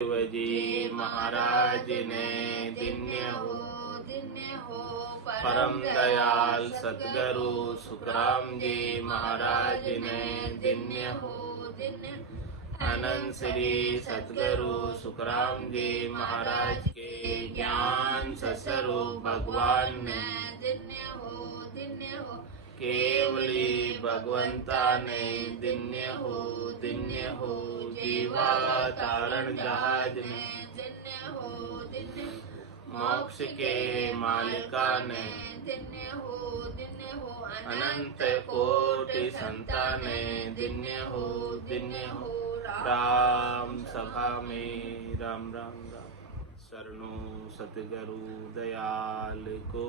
शिव जी महाराज ने दिन्य हो परम दयाल सतगुरु सुखराम जी महाराज ने दिन्य हो अनंत श्री सतगुरु सुखराम जी महाराज के ज्ञान स्वरूप भगवान ने दिन्य हो केवली भगवंता ने दिन्य हो जीवा तारण जहाज ने दिन्य हो मोक्ष के मालिका ने दिन्य हो अनंत कोटि संताने दिन्य हो राम सभा में राम राम राम शरणु सतगुरु दयाल को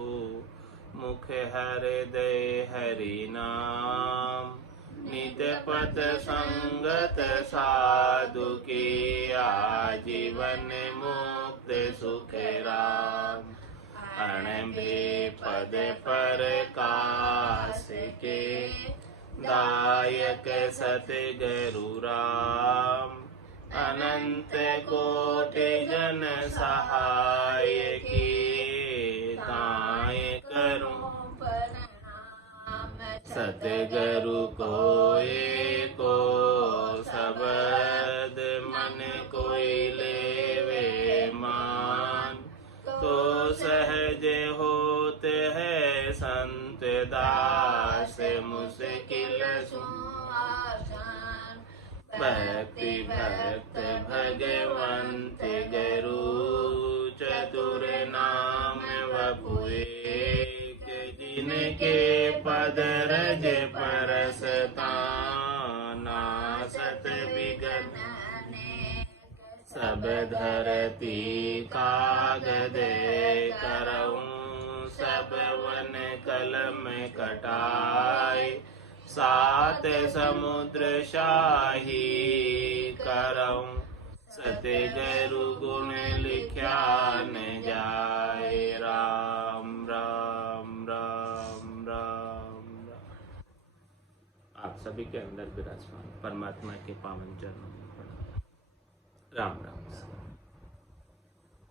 मुख हृदय हरि नाम नित्य पद संगत साधु की आजीवन मुक्त सुख राम अण भी पद पर काश के दायक सतगुरु राम अनंत कोटि जन सहाय की गाय करूं सतगुरु को एको शब्द मन कोई लेवे मान तो सहज होते है संत दास मुश्किल आसान भक्ति भक्त भगवंत गुरु चतुर नाम वपुए जिनके पद रज परसता नासत विगत सब धरती कागद करऊं सब वन कलम कटाई सात समुद्र शाही करऊं सतगुरु गुण लिख्या न जाए राम राम राम राम राम। आप सभी के अंदर विराजमान परमात्मा के पावन चरणों में प्रणाम। राम राम।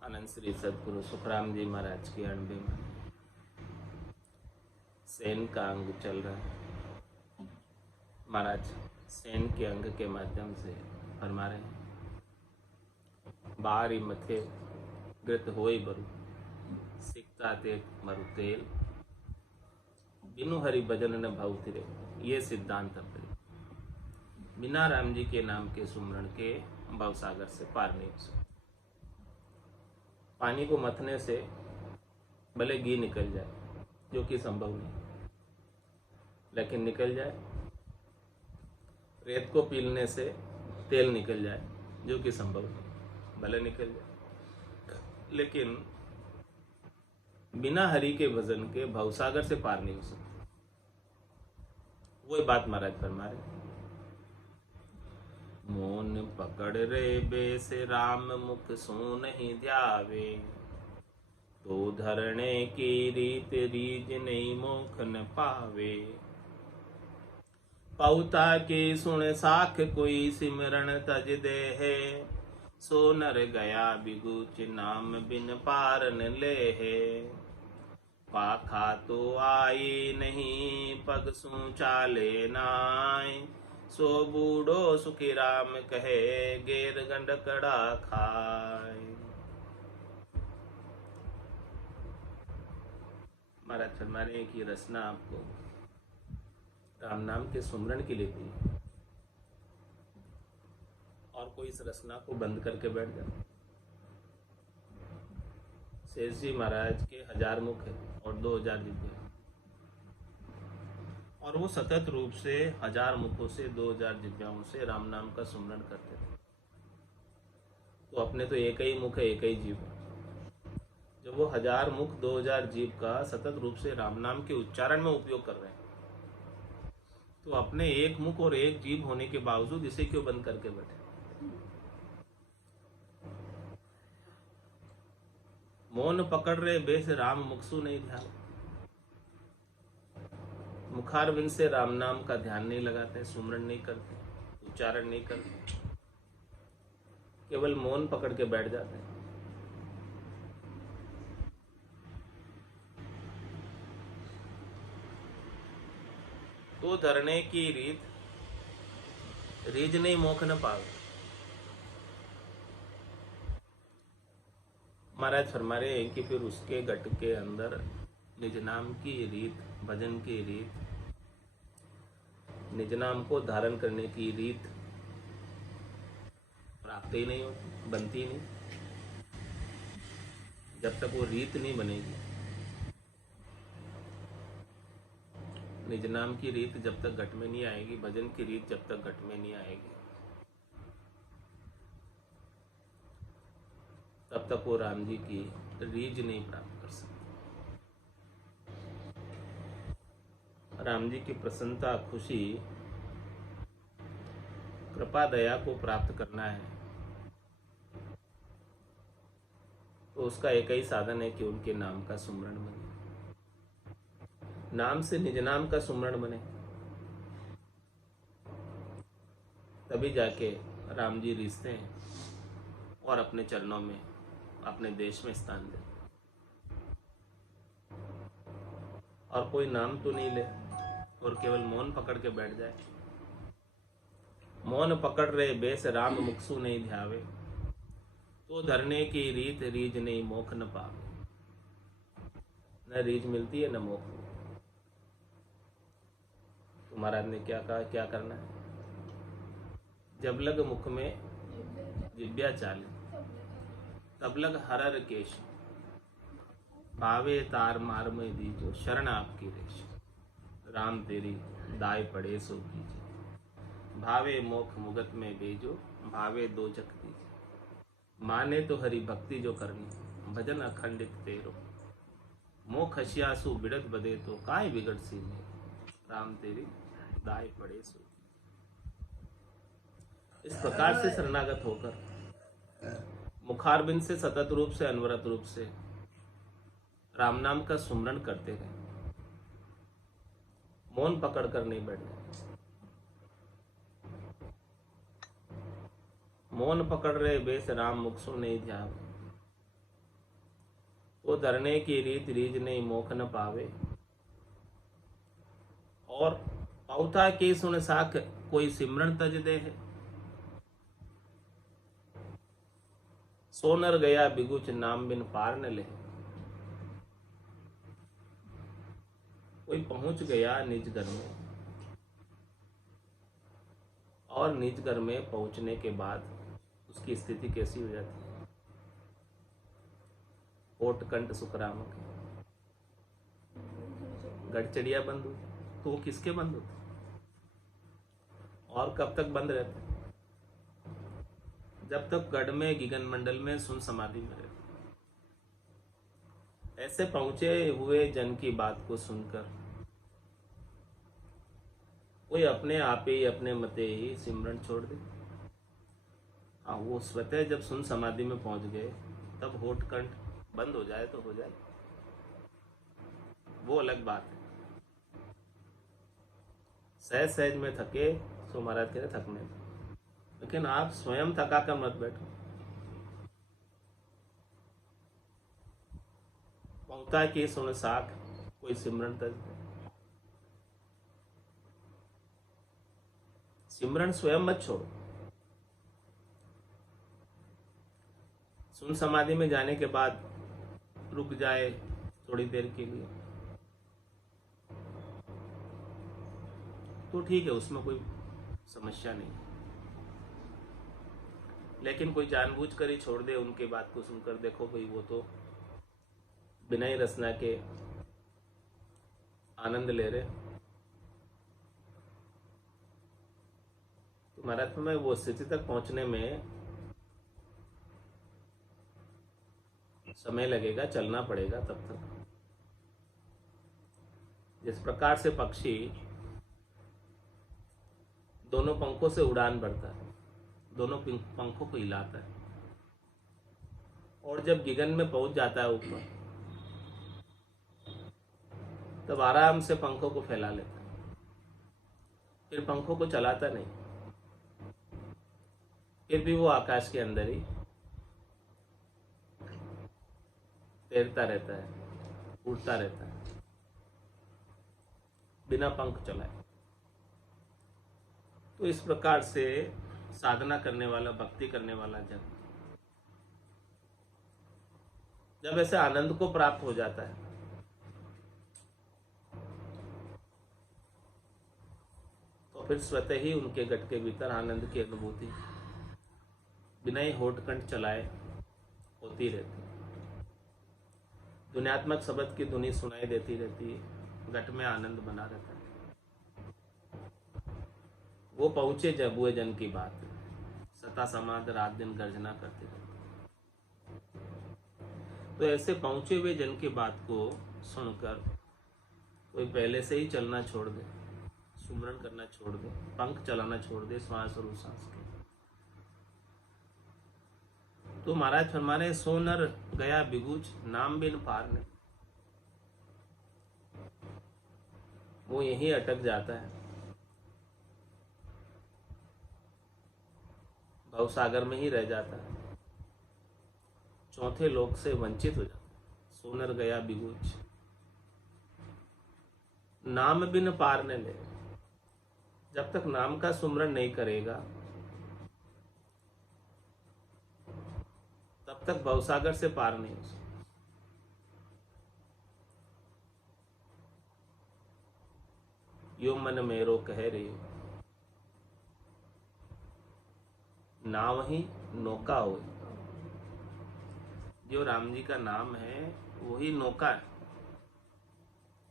अनंत श्री सतगुरु सुखराम जी महाराज की अणबे में सेन का अंग चल रहा है। महाराज सेन के अंग के माध्यम से फरमा रहे हैं, बारी मथे ग्रत होई बरु सिकता ते मरु तेल बिनु हरि भजन न भाव तिरे। ये सिद्धांत अपने बिना राम जी के नाम के सुमरण के भव सागर से पार नहीं हो सकते। पानी को मथने से भले घी निकल जाए, जो कि संभव नहीं, लेकिन निकल जाए। रेत को पीलने से तेल निकल जाए, जो कि संभव नहीं, भले निकल जाए, लेकिन बिना हरि के भजन के भवसागर से पार नहीं हो सकते। वो बात महाराज फरमा रहे, मोन पकड़ रे बेस राम मुख सो नहीं ध्यावे तो धरने की रीत रीज नहीं मोख न पावे। पौता के सुन साख कोई सिमरण तज दे है सो नर गया बिगुच नाम बिन पार न ले है। पाखा तो आई नहीं पग सू चाले नाय सो बूढ़ो सुखी राम कहे गेर गंड कड़ा खाए। महाराज फरमाने की रचना आपको राम नाम के सुमरण के लिए दी, और कोई इस रचना को बंद करके बैठ जाए। शेष जी महाराज के 1000 मुख है और 2000 जिब्बे, और वो सतत रूप से 1000 मुखों से 2000 जिब्बाओं से राम नाम का सुमरण करते थे। तो अपने तो एक ही मुख है, एक ही जीव है। जब वो 1000 मुख 2000 जीव का सतत रूप से राम नाम के उच्चारण में उपयोग कर रहे हैं, तो अपने एक मुख और एक जीव होने के बावजूद इसे क्यों बंद करके बैठे। मौन पकड़ रहे बेस राम मुखसु नहीं ध्यान। मुखारविंद से राम नाम का ध्यान नहीं लगाते, सुमरण नहीं करते, उच्चारण नहीं करते। केवल मौन पकड़ के बैठ जाते हैं। तो धरने की रीत रीझ नहीं मोख न पावे। महाराज फरमा रहे हैं कि फिर उसके गट के अंदर निज नाम की रीत, भजन की रीत, निज नाम को धारण करने की रीत प्राप्त ही नहीं होती, बनती नहीं। जब तक वो रीत नहीं बनेगी, निज नाम की रीत जब तक घट में नहीं आएगी, भजन की रीत जब तक घट में नहीं आएगी, तब तक वो राम जी की रीझ नहीं प्राप्त कर सकते। राम जी की प्रसन्नता, खुशी, कृपा, दया को प्राप्त करना है तो उसका एक ही साधन है कि उनके नाम का सुमरण बने। नाम से निज नाम का सुमरण बने, तभी जाके राम जी रिश्ते हैं और अपने चरणों में, अपने देश में स्थान दे। और कोई नाम तो नहीं ले और केवल मौन पकड़ के बैठ जाए। मौन पकड़ रहे बेस राम मुखसु नहीं ध्यावे, तो धरने की रीत रीझ नहीं मोख न पावे। न रीझ मिलती है न मोख। तो महाराज ने क्या कहा, क्या करना है? जब लग मुख में जिब्या चाले, तब लग हरर केश, भावे तार मार में दीजो, शरण आपकी रेश। राम तेरी दाय पड़े सो कीजे, भावे मोख मुगत में भेजो, भावे दो जग दीजे। माने तो हरि भक्ति जो करनी, भजन अखंडित तेरो। मोख हसियासु बिड़त बदे तो, काय बिगड़ सी में। राम तेरी दाय पड़े सो। इस प्रकार से शरणागत होकर मुखारबिंद से सतत रूप से, अनवरत रूप से राम नाम का सुमरण करते गए। मौन पकड़ कर नहीं बैठे। मौन पकड़ रहे बेस राम मुखसु नहीं ध्यावे, वो धरने की रीत रीझ नहीं मोख न पावे। और पौथा की सुन साख, कोई सिमरन तज दे है। सोनर गया बिगुच, नाम बिन पार न ले। कोई पहुंच गया निज घर में, और निज घर में पहुंचने के बाद उसकी स्थिति कैसी हो जाती है? ओटकंठ सुखराम के गढ़चड़िया बंद हो, तो वो किसके बंद होते और कब तक बंद रहते? जब तक गढ़ में, गिगन मंडल में, सुन समाधि में रहते। ऐसे पहुंचे हुए जन की बात को सुनकर कोई अपने आप ही, अपने मते ही सिमरन छोड़ दे। वो स्वतः जब सुन समाधि में पहुंच गए, तब होठ कंठ बंद हो जाए तो हो जाए, वो अलग बात है। सहज सहज में थके सो महाराज कह रहे थकने, लेकिन आप स्वयं थका कर मत बैठो। पौता की सुन साख, कोई सिमरन तज दे। सिमरन स्वयं मत छोड़ो। सुन समाधि में जाने के बाद रुक जाए थोड़ी देर के लिए तो ठीक है, उसमें कोई समस्या नहीं। लेकिन कोई जानबूझ कर ही छोड़ दे उनके बात को सुनकर, देखो भाई वो तो बिना ही रसना के आनंद ले रहे। तो महाराज में वो स्थिति तक पहुंचने में समय लगेगा, चलना पड़ेगा तब तक। जिस प्रकार से पक्षी दोनों पंखों से उड़ान भरता है, दोनों पंखों को हिलाता है, और जब गिगन में पहुंच जाता है ऊपर, तब आराम से पंखों को फैला लेता है, फिर पंखों को चलाता नहीं। फिर भी वो आकाश के अंदर ही तैरता रहता है, उड़ता रहता है, बिना पंख चलाए। तो इस प्रकार से साधना करने वाला, भक्ति करने वाला जब ऐसे आनंद को प्राप्त हो जाता है, तो फिर स्वतः ही उनके गट के भीतर आनंद की अनुभूति बिना ही होठकंठ चलाए होती रहती है। दुनियात्मक शब्द की धुनी सुनाई देती रहती है, गट में आनंद बना रहता है। वो पहुंचे जब हुए जन की बात, सता समाध रात दिन गर्जना करते रहते। तो ऐसे पहुंचे हुए जन की बात को सुनकर कोई पहले से ही चलना छोड़ दे, सुमरण करना छोड़ दे, पंख चलाना छोड़ दे श्वास और उश्वास के। तो महाराज फरमाने, सो नर गया बिगुच नाम बिन पार नहीं। वो यहीं अटक जाता है, भवसागर में ही रह जाता है, चौथे लोक से वंचित हो जाता है। सोनर गया बिगुच नाम बिन पार न ले। जब तक नाम का सुमरण नहीं करेगा तब तक भवसागर से पार नहीं हो सकता। यो मन मेरो कह रही हो, नाव ही नौका हो। जो राम जी का नाम है वही नौका है,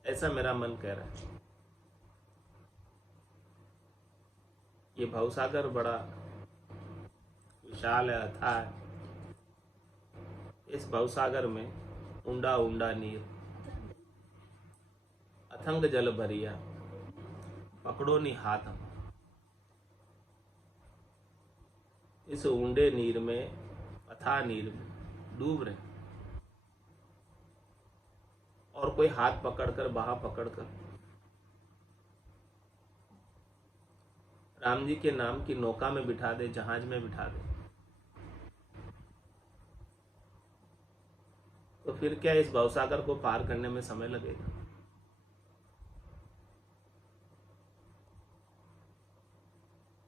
ऐसा मेरा मन कह रहा है। ये भवसागर बड़ा विशाल है, अथाह है। इस भवसागर में ऊंडा ऊंडा नीर, अथंग जल भरिया, पकड़ो नी हाथ हम। इस ऊंडे नीर में, अथाह नीर में डूब रहे, और कोई हाथ पकड़कर, बाह पकड़कर राम जी के नाम की नौका में बिठा दे, जहाज में बिठा दे, तो फिर क्या इस भवसागर को पार करने में समय लगेगा?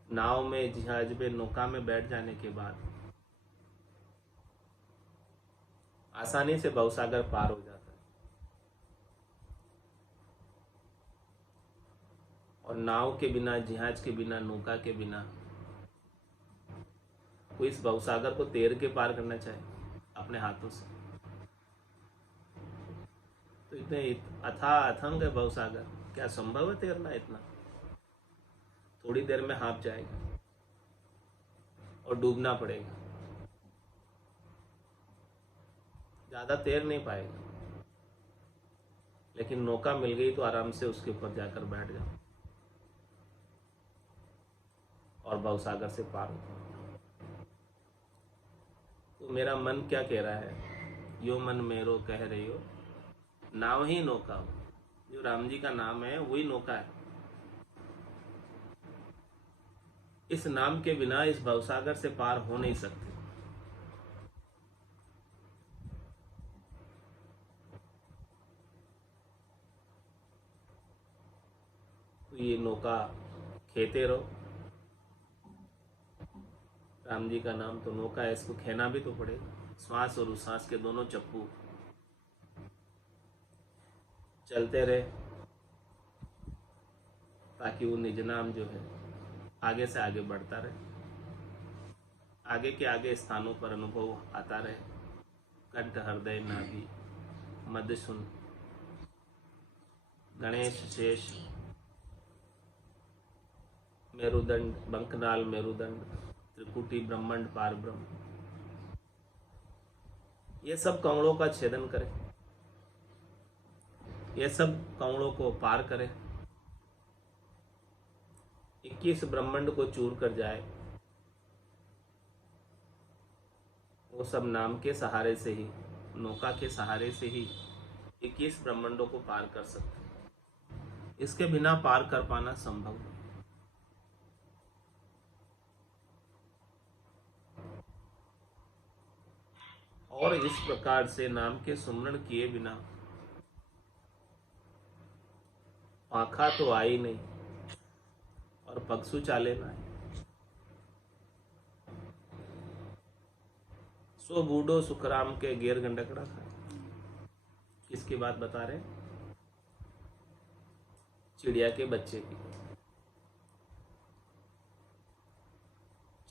नाव में, जहाज में, नौका में बैठ जाने के बाद आसानी से भवसागर पार हो जाता है। और नाव के बिना, जहाज के बिना, नौका के बिना कोई इस भवसागर को तैर के पार करना चाहे अपने हाथों से, तो इतने अथाह अथंग है भवसागर, क्या संभव है तैरना इतना? थोड़ी देर में हाफ जाएगा और डूबना पड़ेगा, ज्यादा तैर नहीं पाएगा। लेकिन नौका मिल गई तो आराम से उसके ऊपर जाकर बैठ जाओ और भवसागर से पार हो। तो मेरा मन क्या कह रहा है? यो मन मेरो कह रही हो, नाव ही नौका हो। जो राम जी का नाम है वही नौका है। इस नाम के बिना इस भवसागर से पार हो नहीं सकते। तो ये नौका खेते रहो, राम जी का नाम तो नौका है, इसको खेना भी तो पड़ेगा। श्वास और उश्वास के दोनों चप्पू चलते रहे, ताकि वो निज नाम जो है आगे से आगे बढ़ता रहे, आगे के आगे स्थानों पर अनुभव आता रहे। कंठ, हृदय, नाभि, मध्य सुन, गणेश, शेष, मेरुदंड, बंकनाल, मेरुदंड, त्रिकुटी, ब्रह्मांड, पार ब्रह्म, ये सब कवड़ों का छेदन करे, ये सब कवड़ों को पार करे, 21 ब्रह्मांड को चूर कर जाए। वो सब नाम के सहारे से ही, नौका के सहारे से ही 21 ब्रह्मांडों को पार कर सकते। इसके बिना पार कर पाना संभव नहीं। और इस प्रकार से नाम के सुमरण किए बिना आँखा तो आई नहीं और पगसु चाले ना आई। सो बूढ़ो सुखराम के घेर गंडकड़ा था। किसकी बात बता रहे? चिड़िया के बच्चे की।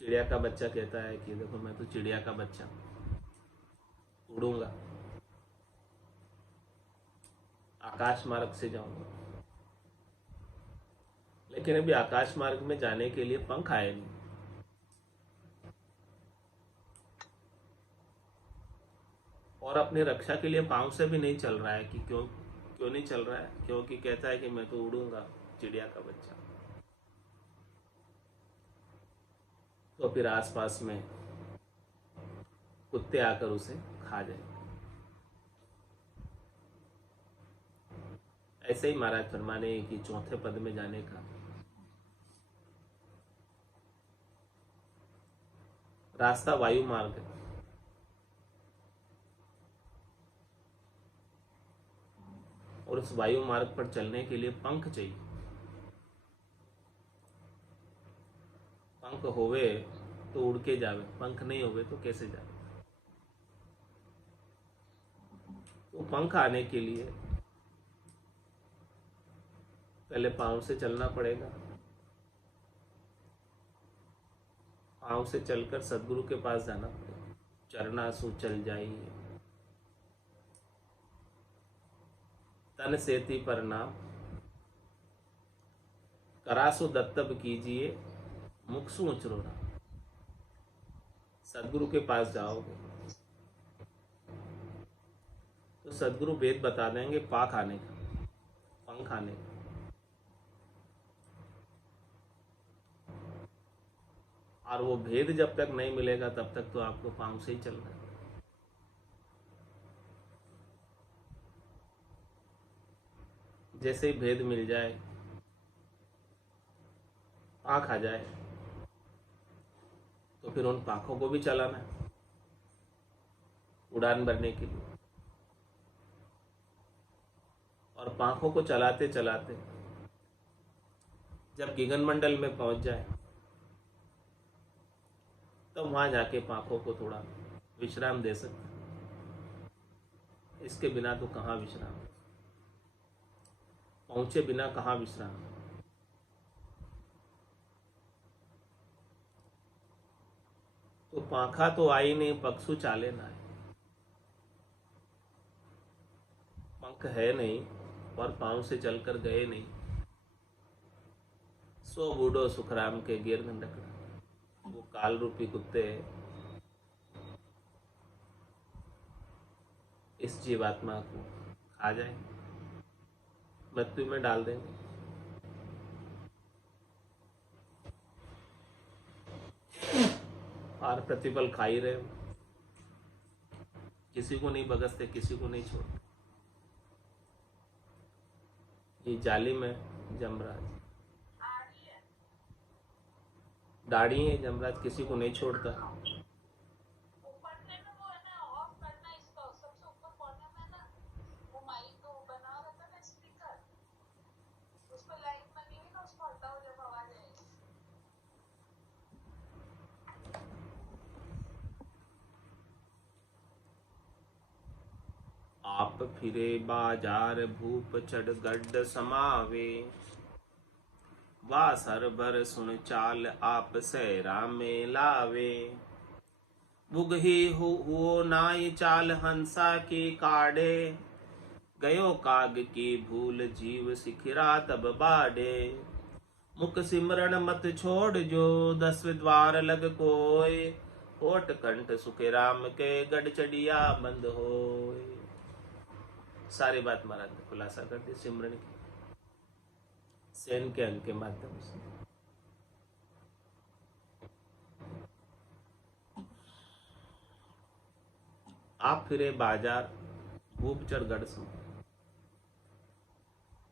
चिड़िया का बच्चा कहता है कि देखो मैं तो चिड़िया का बच्चा उड़ूंगा, आकाश मार्ग से जाऊंगा, लेकिन अभी आकाश मार्ग में जाने के लिए पंख आए नहीं। और अपनी रक्षा के लिए पांव से भी नहीं चल रहा है। कि क्यों क्यों नहीं चल रहा है? क्योंकि कहता है कि मैं तो उड़ूंगा, चिड़िया का बच्चा। तो फिर आसपास में कुत्ते आकर उसे खा जाए। ऐसे ही महाराज फरमाने कि चौथे पद में जाने का रास्ता वायु मार्ग है। और उस वायु मार्ग पर चलने के लिए पंख चाहिए। पंख होवे तो उड़ के जावे, पंख नहीं होवे तो कैसे जावे? तो पंख आने के लिए पहले पांव से चलना पड़ेगा। पांव से चलकर सदगुरु के पास जाना पड़ेगा। चरणासु चल जाइए तन सेती पर नाम, करासु दत्तब कीजिए मुखसु उचरोना। सदगुरु के पास जाओगे तो सदगुरु वेद बता देंगे पाख आने का, पंख आने का। और वो भेद जब तक नहीं मिलेगा तब तक तो आपको पांव से ही चलना है। जैसे ही भेद मिल जाए, पाख आ जाए, तो फिर उन पाखों को भी चलाना है उड़ान भरने के लिए। और पाखों को चलाते चलाते जब गगन मंडल में पहुंच जाए तो वहां जाके पाखों को थोड़ा विश्राम दे सकते। इसके बिना तो कहाँ विश्राम, पहुंचे बिना कहाँ विश्राम। तो पाखा तो आई नहीं, पक्षु चाले ना आए। पंख है नहीं और पांव से चलकर गए नहीं। सो बूढ़ो सुखराम के गिर गंडकड़ा, वो काल रूपी कुत्ते इस जीवात्मा को खा जाएंगे, मृत्यु में डाल देंगे। और प्रतिपल खा ही रहे हो, किसी को नहीं बगसते, किसी को नहीं छोड़ते। ये जाली में जमराज दाढ़ी है, जमराज किसी को नहीं छोड़ता। आप फिरे बाजार भूप चढ़ गड्ढ समावे, वा सर भर सुन चाल आप सहरा में लावे। बुगही हुओ नाई चाल हंसा के काढ़े, गयो काग की भूल जीव सिखिरा तब बाढ़े। मुख सिमरण मत छोड़ जो 10 द्वार लग कोय, होठ कंठ सुखे राम के गढ़ चढ़िया बंद होय। सारी बात महाराज ने खुलासा कर दी सिमरन की, सेन के अंग के माध्यम से। आप फिरे बाजार भूपचर गढ़ सम,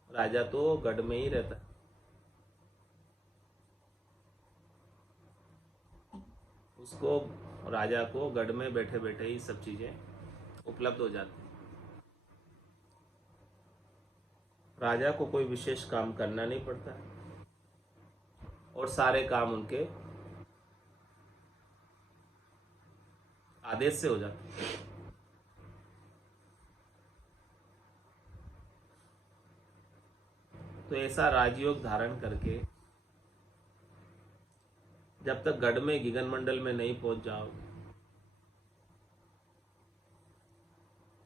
राजा तो गढ़ में ही रहता, उसको राजा को गढ़ में बैठे बैठे ही सब चीजें उपलब्ध हो जाते हैं। राजा को कोई विशेष काम करना नहीं पड़ता और सारे काम उनके आदेश से हो जाते हैं। तो ऐसा राजयोग धारण करके जब तक गढ़ में गिगन मंडल में नहीं पहुंच जाओगे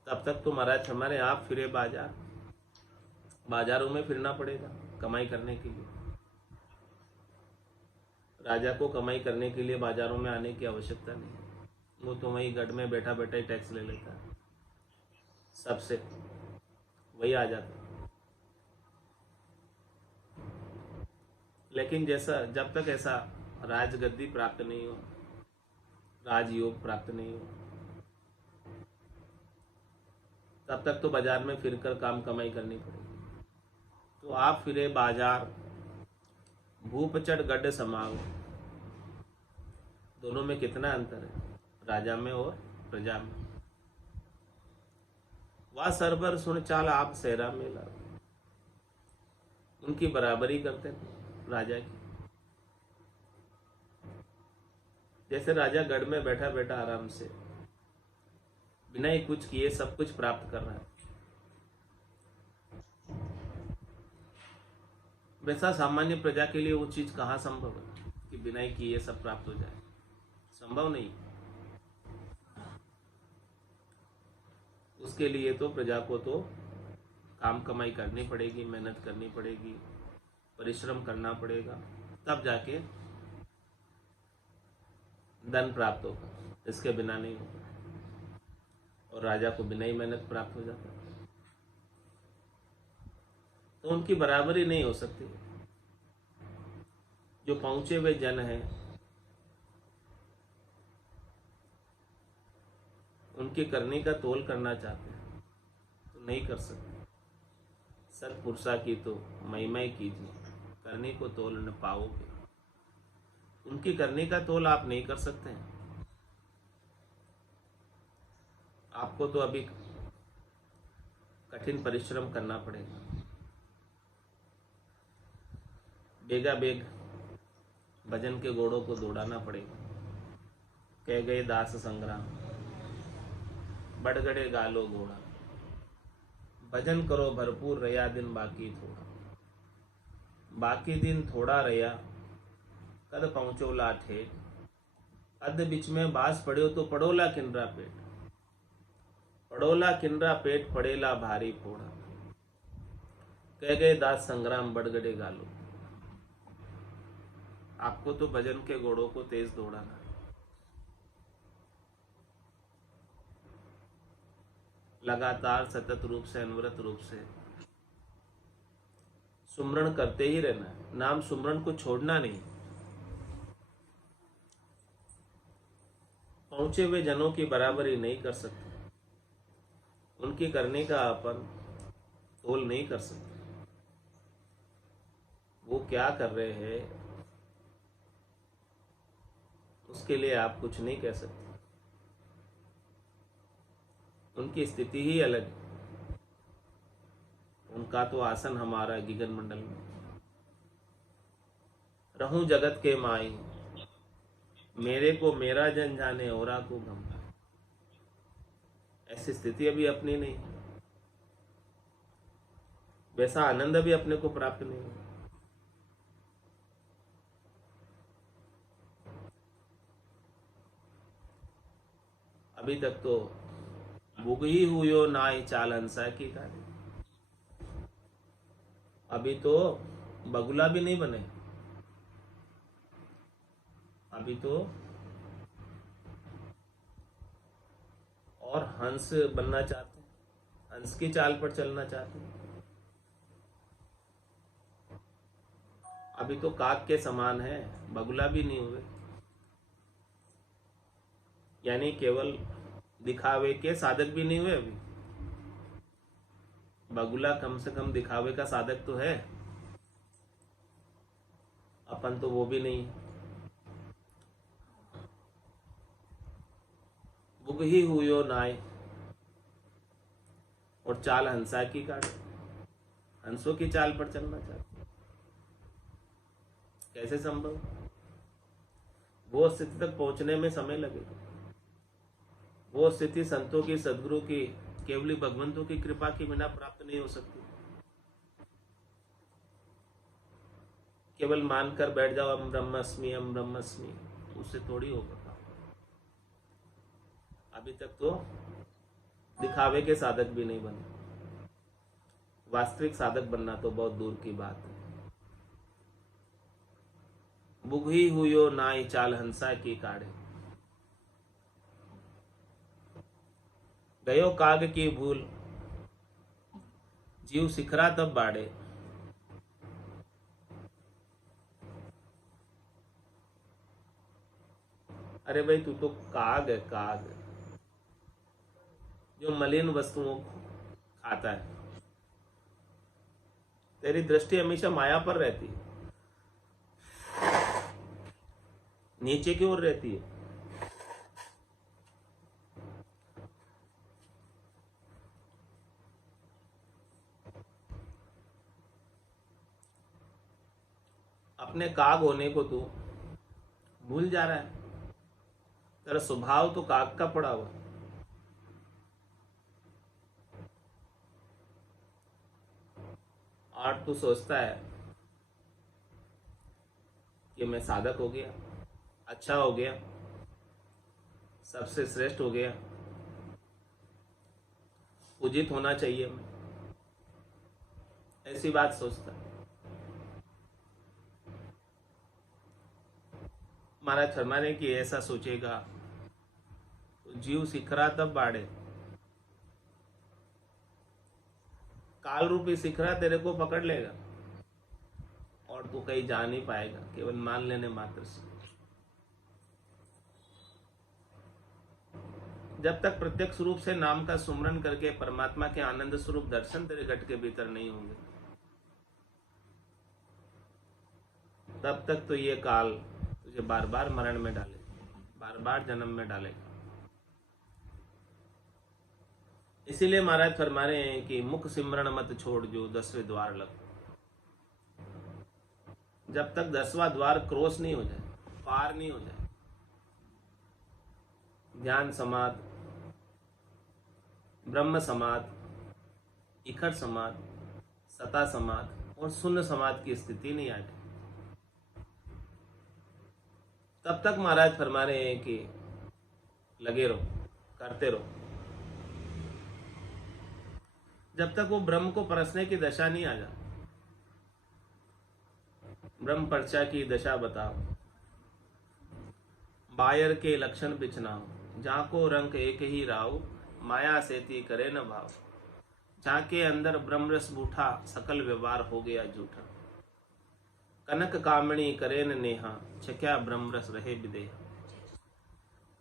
तब तक तो महाराज हमारे आप फिरे बाजारों में फिरना पड़ेगा कमाई करने के लिए। राजा को कमाई करने के लिए बाजारों में आने की आवश्यकता नहीं है, वो तो वहीं गढ़ में बैठा बैठा ही टैक्स ले लेता है, सबसे वही आ जाता है। लेकिन जब तक ऐसा राजगद्दी प्राप्त नहीं हो, राजयोग प्राप्त नहीं हो, तब तक तो बाजार में फिरकर काम कमाई करनी पड़ेगी। तो आप फिरे बाजार, भूप चढ़ गड्ढ समाओ, दोनों में कितना अंतर है, राजा में और प्रजा में। वह सरबर सुन चाल आप सेहरा में ला, उनकी बराबरी करते थे राजा की। जैसे राजा गढ़ में बैठा बैठा आराम से बिना ही कुछ किए सब कुछ प्राप्त कर रहा है, वैसा सामान्य प्रजा के लिए वो चीज कहाँ संभव है कि बिना ही किए सब प्राप्त हो जाए, संभव नहीं। उसके लिए तो प्रजा को तो काम कमाई करनी पड़ेगी, मेहनत करनी पड़ेगी, परिश्रम करना पड़ेगा, तब जाके धन प्राप्त होगा, इसके बिना नहीं होगा। और राजा को बिना ही मेहनत प्राप्त हो जाता है, तो उनकी बराबरी नहीं हो सकती। जो पहुंचे हुए जन हैं उनके करने का तोल करना चाहते हैं तो नहीं कर सकते। सत्पुरुषा की तो महिमा ही कीजिए, करने को तोल न पाओगे। उनकी करने का तोल आप नहीं कर सकते हैं। आपको तो अभी कठिन परिश्रम करना पड़ेगा, बेगा बेग भजन के घोड़ों को दौड़ाना पड़ेगा। कह गए दास संग्राम बढ़ गड़े गालो घोड़ा, भजन करो भरपूर रया दिन बाकी थोड़ा। बाकी दिन थोड़ा रया कद पहुंचो लाठे, अध बिच में बास पड़ो तो पड़ोला किनरा पेट। पड़ोला किनरा पेट पड़ेला भारी फोड़ा, कह गए दास संग्राम बढ़ गड़े गालो। आपको तो भजन के घोड़ों को तेज दौड़ाना है। लगातार सतत रूप से, अनवरत रूप से सुमरण करते ही रहना है, नाम सुमरण को छोड़ना नहीं। पहुंचे हुए जनों की बराबरी नहीं कर सकते, उनकी करने का अपन तोल नहीं कर सकते। वो क्या कर रहे हैं उसके लिए आप कुछ नहीं कह सकते, उनकी स्थिति ही अलग है। उनका तो आसन हमारा गिगन मंडल में। रहूं जगत के माई, मेरे को मेरा जन जाने औरा को गम। ऐसी स्थिति अभी अपनी नहीं, वैसा आनंद भी अपने को प्राप्त नहीं है। अभी तक तो बुग ही हुयो नाई चाल हंसा की गाली, अभी तो बगुला भी नहीं बने, अभी तो और हंस बनना चाहते हैं, हंस की चाल पर चलना चाहते हैं। अभी तो काक के समान है, बगुला भी नहीं हुए। यानी केवल दिखावे के साधक भी नहीं हुए अभी। बगुला कम से कम दिखावे का साधक तो है, अपन तो वो भी नहीं। बुग ही हुयो नाय, और चाल हंसा की काटे, हंसों की चाल पर चलना चाहते हो। कैसे संभव? वो स्थिति तक पहुंचने में समय लगेगा। वो स्थिति संतों की, सदगुरु की, केवली भगवंतों की कृपा के बिना प्राप्त नहीं हो सकती। केवल मानकर बैठ जाओ हम ब्रह्मस्मि, हम ब्रह्मस्मि, उससे थोड़ी होगा। अभी तक तो दिखावे के साधक भी नहीं बने, वास्तविक साधक बनना तो बहुत दूर की बात है। बुघी हुयो नाई चाल हंसा की काढ़े, गयो काग की भूल, जीव सिखरा तब बाड़े। अरे भाई, तू तो काग है, काग, जो मलिन वस्तुओं को खाता है। तेरी दृष्टि हमेशा माया पर रहती है, नीचे की ओर रहती है। अपने काग होने को तू भूल जा रहा है। तेरा स्वभाव तो काग का पड़ा हुआ। और तू सोचता है कि मैं साधक हो गया, अच्छा हो गया, सबसे श्रेष्ठ हो गया, पूजित होना चाहिए मैं, ऐसी बात सोचता है। महाराज फरमाने की ऐसा सोचेगा तो जीव सिखरा तब बाड़े। काल रूपी सिखरा तेरे को पकड़ लेगा और तू कहीं जा नहीं पाएगा, केवल मान लेने मात्र से। जब तक प्रत्यक्ष रूप से नाम का सुमरन करके परमात्मा के आनंद स्वरूप दर्शन तेरे घट के भीतर नहीं होंगे, तब तक तो ये काल तुझे बार बार मरण में डालेगा, बार बार जन्म में डालेगा। इसीलिए महाराज फरमा रहे हैं कि मुख सिमरण मत छोड़ जो 10वें द्वार लग। जब तक 10वां द्वार क्रॉस नहीं हो जाए, पार नहीं हो जाए, ध्यान समाध, ब्रह्म समाध, इखट समाध, सता समाध और शून्य समाध की स्थिति नहीं आती, तब तक महाराज फरमा रहे हैं कि लगे रहो, करते रहो। जब तक वो ब्रह्म को परसने की दशा नहीं आ जाती। ब्रह्म पर्चा की दशा बताओ, बायर के लक्षण बिछनाओ, जाको रंग एक ही राव, माया सेती करे न भाव। जाके अंदर ब्रह्मरस बूठा, सकल व्यवहार हो गया झूठा। कनक कामणी करे न नेहा, छक्या ब्रह्मरस रहे विदेहा।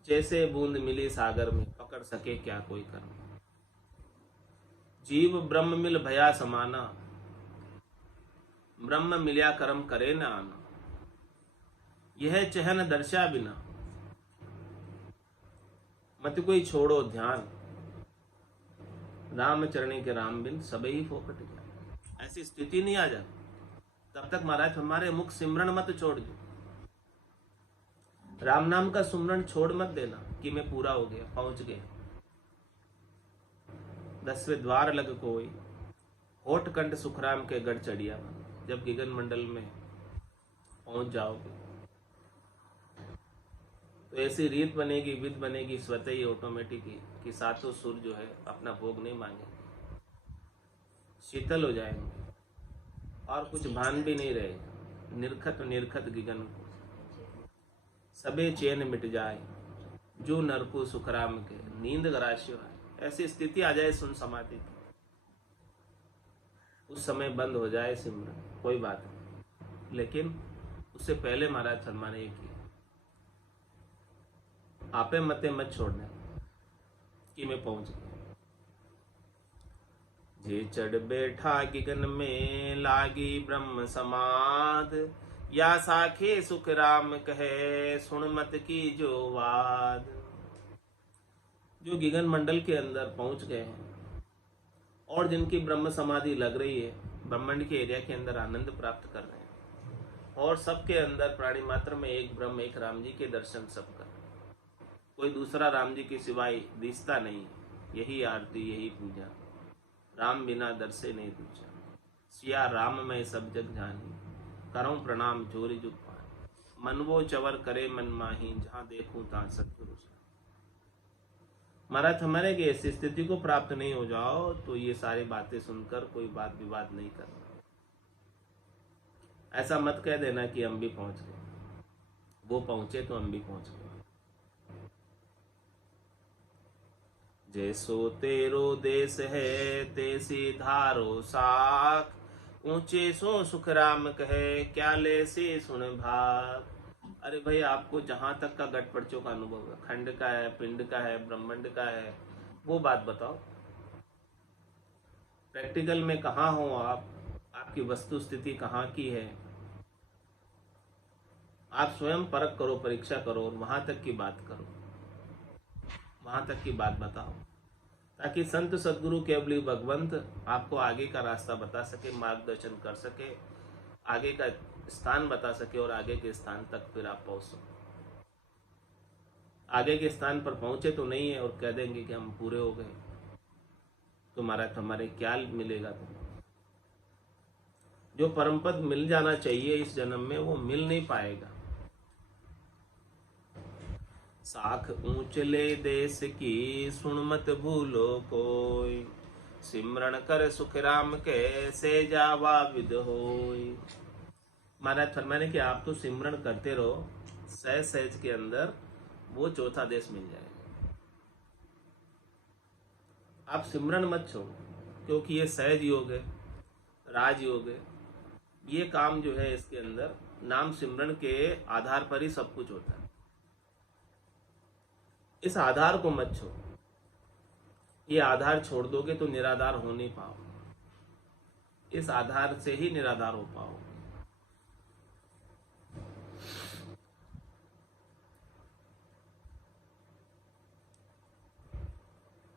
जैसे बूंद मिली सागर में, पकड़ सके क्या कोई कर्म। जीव ब्रह्म मिल भया समाना, ब्रह्म मिल्या कर्म करे न आना। यह चहन दर्शा बिना, मत कोई छोड़ो ध्यान। राम चरणी के राम बिन सबे ही फोकट गया। ऐसी स्थिति नहीं आ जाती तब तक महाराज हमारे मुख सिमरन मत छोड़ दो। राम नाम का सुमरन छोड़ मत देना कि मैं पूरा हो गया, पहुंच गया। 10वें द्वार लग कोई, होठ कंठ सुखराम के गढ़ चढ़िया। जब गगन मंडल में पहुंच जाओगे तो ऐसी रीत बनेगी, विध बनेगी स्वतः ही, ऑटोमेटिक ही, कि सातों सुर जो है अपना भोग नहीं मांगेंगे, शीतल हो जाएंगे और कुछ भान भी नहीं रहेगा। निर्खत निर्खत गगन को सबे चैन मिट जाए, जो नरकु सुखराम के नींद गराश्यो है। ऐसी स्थिति आ जाए सुन समाधि की, उस समय बंद हो जाए सिमरन, कोई बात नहीं। लेकिन उससे पहले महाराज फरमाने ये किया, आपे मते मत छोड़ने कि मैं पहुंच गया। जे चढ़ बैठा गगन में, लागी ब्रह्म समाध। या साखे सुख राम कहे, सुन मत की जो वाद। जो गगन मंडल के अंदर पहुंच गए हैं और जिनकी ब्रह्म समाधि लग रही है, ब्रह्मांड के एरिया के अंदर आनंद प्राप्त कर रहे हैं, और सबके अंदर प्राणी मात्र में एक ब्रह्म, एक राम जी के दर्शन सब कर रहे हैं। कोई दूसरा राम जी के सिवाय दिखता नहीं। यही आरती, यही पूजा, राम बिना दर्शे नहीं दूजा। सिया राम में सब जग जानी, करूं प्रणाम जोरी जुग पानी। मन वो चवर करे मन माही, जहां देखूं ता सतगुरु से। महाराज हमारे की ऐसी स्थिति को प्राप्त नहीं हो जाओ तो ये सारी बातें सुनकर कोई बात विवाद नहीं करना। ऐसा मत कह देना कि हम भी पहुंच गए, वो पहुंचे तो हम भी पहुंच गए। जैसो तेरो देश है तैसी धारो साख, ऊंचे सो सुख राम कहे क्या ले से सुन भाग। अरे भाई, आपको जहां तक का गटपड़चों का अनुभव है, खंड का है, पिंड का है, ब्रह्मांड का है, वो बात बताओ। प्रैक्टिकल में कहाँ हो आप, आपकी वस्तु स्थिति कहाँ की है, आप स्वयं परख करो, परीक्षा करो और वहां तक की बात करो, वहां तक की बात बताओ, ताकि संत सदगुरु केवली भगवंत आपको आगे का रास्ता बता सके, मार्गदर्शन कर सके, आगे का स्थान बता सके और आगे के स्थान तक फिर आप पहुंच सको। आगे के स्थान पर पहुंचे तो नहीं है और कह देंगे कि हम पूरे हो गए, तुम्हारे क्या मिलेगा तुम्हें? जो परम पद मिल जाना चाहिए इस जन्म में, वो मिल नहीं पाएगा। साख ऊंचले देश की सुन मत भूलो कोई, सिमरण कर सुख राम के से जावा विद होई। महाराज फरमाने कि आप तो सिमरण करते रहो, सहज सहज के अंदर वो चौथा देश मिल जाएगा। आप सिमरण मत छोड़ो, क्योंकि ये सहज योग है, राजयोग है। ये काम जो है इसके अंदर नाम सिमरण के आधार पर ही सब कुछ होता है। इस आधार को मत छोड़ो। ये आधार छोड़ दोगे तो निराधार हो नहीं पाओगे। इस आधार से ही निराधार हो पाओगे।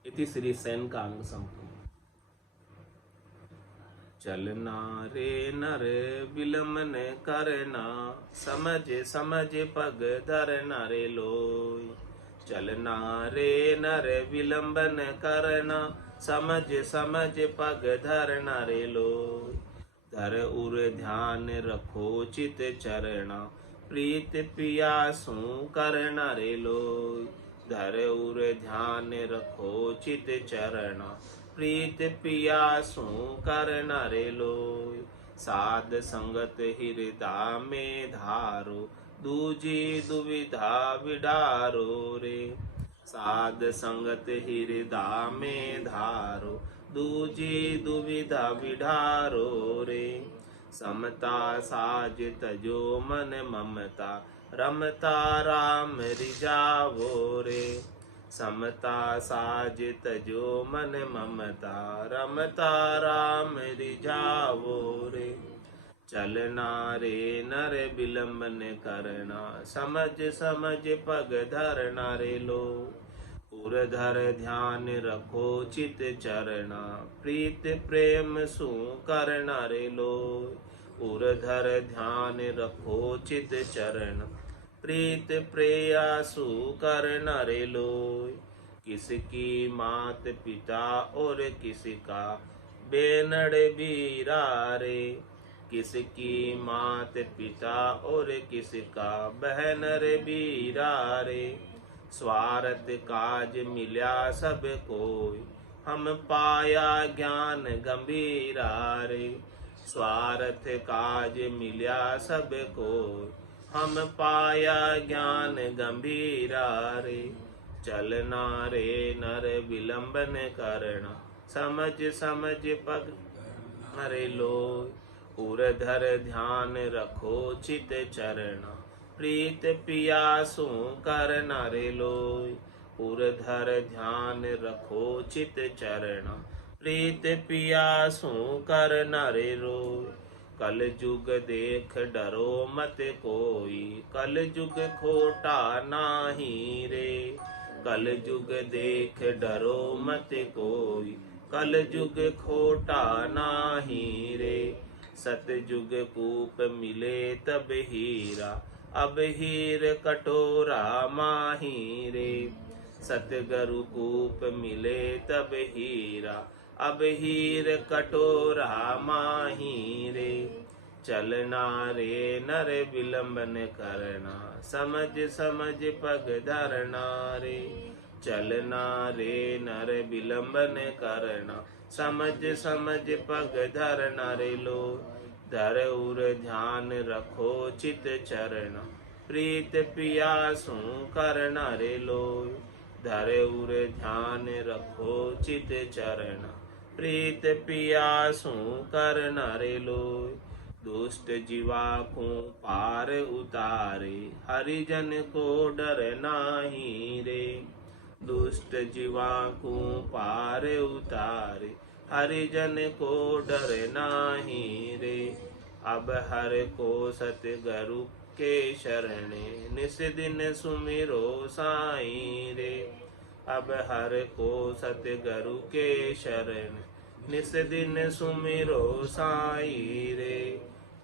इति श्री सेन का अंग संपूर्ण। चलना रे नर विलम्ब करना, समझ समझ पग धरना रे लोय। चलना रे नर विलम्ब करना, समझ समझ पग धरना रे लोय। धर उर ध्यान रखो चित चरणा, प्रीत पियासु करना रे लोय। धर उर ध्यान रखो चित चरणा, प्रीत पियासु करना रे लोय। साध संगत हृदय में धारो, दूजी दुविधा विडारो रे। साध संगत हृदय में धारो, दूजी दुविधा विडारो रे। समता साज तजो मन ममता, रमता राम रिजावो रे। समता साज तजो मन ममता, रमता राम रिजावो रे। चलना रे नर विलम्ब न करना, समझ समझ पग धरना रे लो। उरधर ध्यान रखो चित चरणा, प्रीत प्रेम सु करना रे लो। उरधर ध्यान रखो चित चरण, प्रीत प्रेयासु करना रे लोय। किसकी मात पिता और किसका बेनड़ बीरा रे। किसकी मात पिता और किसका बहन रे बीरा रे। स्वार्थ काज मिल्या सब कोई, हम पाया ज्ञान गंभीरा रे। स्वार्थ काज मिल्या सब कोई, हम पाया ज्ञान गंभीरा रे। चलना रे नर विलम्ब न करना, समझ समझ पग रे लोय। उरधर ध्यान रखो चित चरणा, प्रीत पियासु करना रे लोय। उरधर ध्यान रखो चित चरणा, प्रीत पियासु करना रे लोय। कल युग देख डरो मत कोई, कल युग खोटा नाही रे। कल युग देख डरो मत कोई, कल जुग खोटा नाही रे, सतयुग कूप मिले तब हीरा, अब हीर कटोरा माही रे, सतगरु कूप मिले तब हीरा, अब हीर कटोरा माही रे, चलना रे नर विलंब न करना, समझ समझ पग धरना रे, चलना रे नर विलंब न करना, समझ समझ पग धरना रे लो, धर उर ध्यान रखो चित चरण, प्रीत पियासु करना रे लो, धर उर ध्यान रखो चित चरण, प्रीत पियासु करना रे लो, दुष्ट जीवा को पार उतारे, हरिजन को डर नाही रे, दुष्ट जीवा को पार उतारे, हरिजन को डर नाही रे, अब हर को सतगुरु के शरणे, निस दिन सुमिरो साई रे, अब हर को सतगुरु के शरण, निस दिन सुमिरो साई रे,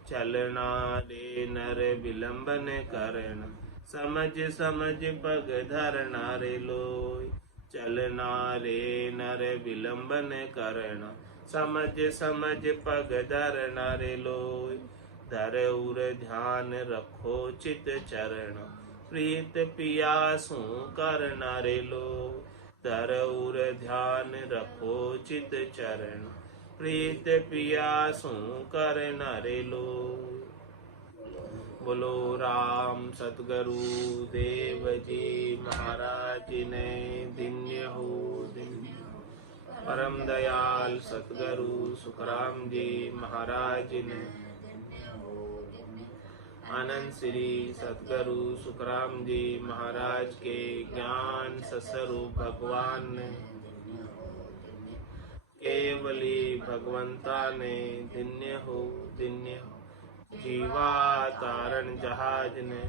चलना रे नर विलंब न करना, समझ समझ पग धरना रे लोय, चलना रे नर विलंब न करना, समझ समझ पग धरना रे लोय, धर उर ध्यान रखो चित चरण, प्रीत पियासु करना रे लोय, धर उर ध्यान रखो चित चरण, प्रीत पियासु करना रे लोय। बोलो राम सतगुरु देव जी महाराज ने धन्य हो धन्य। परम दयाल सतगुरु सुखराम जी महाराज ने, आनंद श्री सतगुरु सुखराम जी महाराज के ज्ञान सस्वरूप भगवान ने, केवली भगवंता ने धन्य हो धन्य हो, जीवा तारण जहाज ने,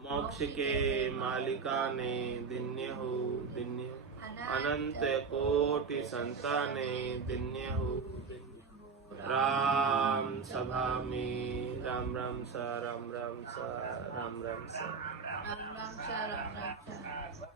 मोक्ष के मालिका ने धन्य हो धन्य, अनंत कोटि संताने धन्य हो धन्य। राम सभा में राम राम सा राम राम सा राम राम सा राम राम सा राम राम सा।